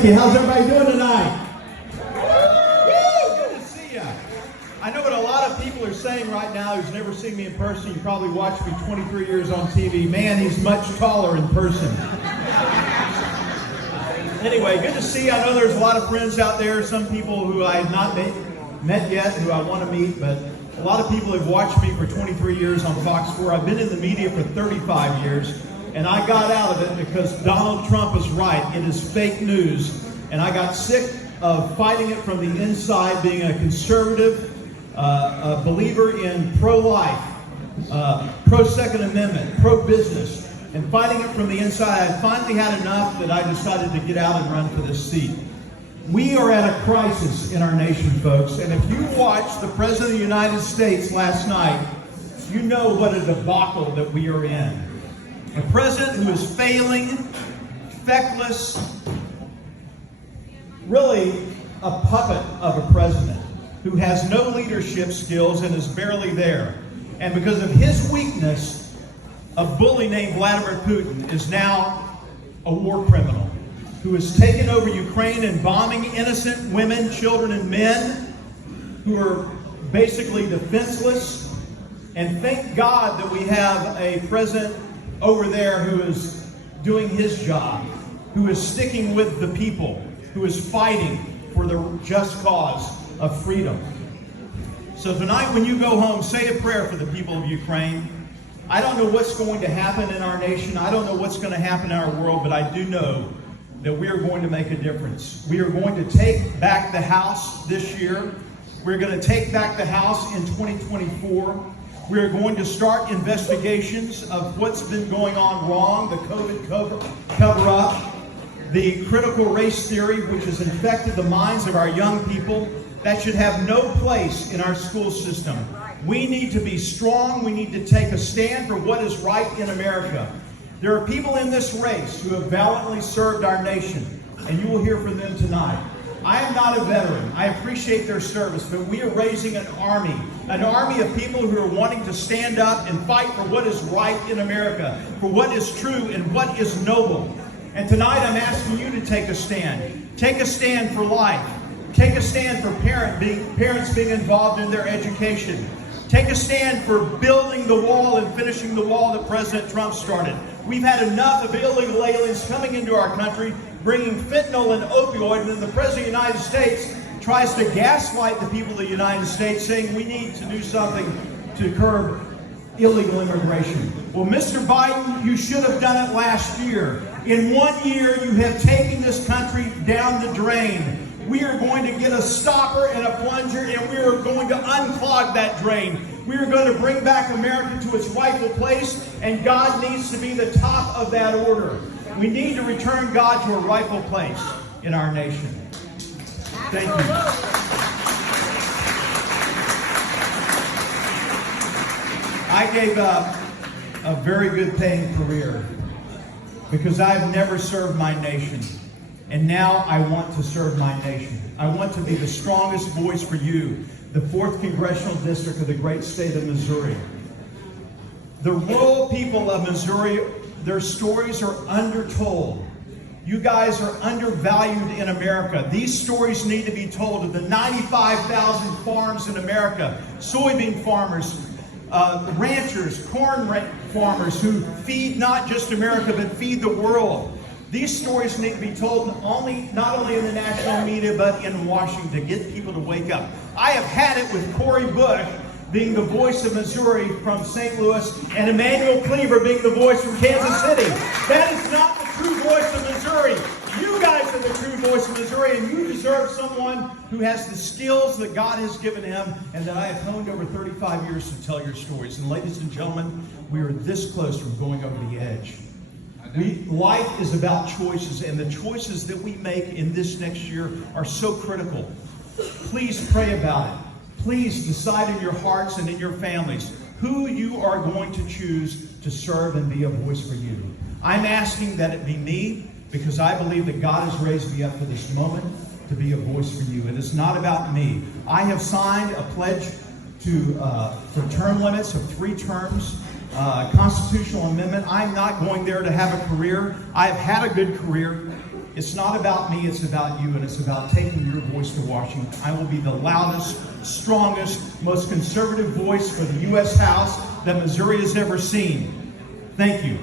How's everybody doing tonight? Good to see you. I know what a lot of people are saying right now who's never seen me in person. You probably watched me 23 years on TV. Man, he's much taller in person. Anyway, good to see you. I know there's a lot of friends out there, some people who I have not met yet, who I want to meet, but a lot of people have watched me for 23 years on Fox 4. I've been in the media for 35 years. And I got out of it because Donald Trump is right. It is fake news. And I got sick of fighting it from the inside, being a conservative, a believer in pro-life, pro-Second Amendment, pro-business, and fighting it from the inside. I finally had enough that I decided to get out and run for this seat. We are at a crisis in our nation, folks. And if you watched the President of the United States last night, you know what a debacle that we are in. A president who is failing, feckless, really a puppet of a president who has no leadership skills and is barely there. And because of his weakness, a bully named Vladimir Putin is now a war criminal who has taken over Ukraine and bombing innocent women, children, and men who are basically defenseless. And thank God that we have a president over there who is doing his job, who is sticking with the people, who is fighting for the just cause of freedom. So tonight when you go home, say a prayer for the people of Ukraine. I don't know what's going to happen in our nation. I don't know what's going to happen in our world, but I do know that we are going to make a difference. We are going to take back the House this year. We're going to take back the House in 2024. We are going to start investigations of what's been going on wrong, the COVID cover-up, the critical race theory, which has infected the minds of our young people. That should have no place in our school system. We need to be strong. We need to take a stand for what is right in America. There are people in this race who have valiantly served our nation, and you will hear from them tonight. I am not a veteran. I appreciate their service, but we are raising an army of people who are wanting to stand up and fight for what is right in America, for what is true and what is noble. And tonight I'm asking you to take a stand. Take a stand for life. Take a stand for parents being involved in their education. Take a stand for building the wall and finishing the wall that President Trump started. We've had enough of illegal aliens coming into our country, bringing fentanyl and opioid, and then the President of the United States tries to gaslight the people of the United States, saying we need to do something to curb illegal immigration. Well, Mr. Biden, you should have done it last year. In 1 year, you have taken this country down the drain. We are going to get a stopper and a plunger, and we are going to unclog that drain. We are going to bring back America to its rightful place, and God needs to be the top of that order. We need to return God to a rightful place in our nation. Thank you. I gave up a very good paying career because I've never served my nation. And now I want to serve my nation. I want to be the strongest voice for you, the 4th Congressional District of the great state of Missouri. The rural people of Missouri, their stories are undertold. You guys are undervalued in America. These stories need to be told of the 95,000 farms in America, soybean farmers, ranchers, corn farmers who feed not just America, but feed the world. These stories need to be told not only in the national media, but in Washington, to get people to wake up. I have had it with Cori Bush being the voice of Missouri from St. Louis, and Emmanuel Cleaver being the voice from Kansas City. That is not the true voice of Missouri. You guys are the true voice of Missouri, and you deserve someone who has the skills that God has given him and that I have honed over 35 years to tell your stories. And ladies and gentlemen, we are this close from going over the edge. Life is about choices, and the choices that we make in this next year are so critical. Please pray about it. Please decide in your hearts and in your families who you are going to choose to serve and be a voice for you. I'm asking that it be me, because I believe that God has raised me up for this moment to be a voice for you. It is not about me. I have signed a pledge for term limits of 3 terms. Constitutional amendment. I'm not going there to have a career. I've had a good career. It's not about me, it's about you, and it's about taking your voice to Washington. I will be the loudest, strongest, most conservative voice for the U.S. House that Missouri has ever seen. Thank you.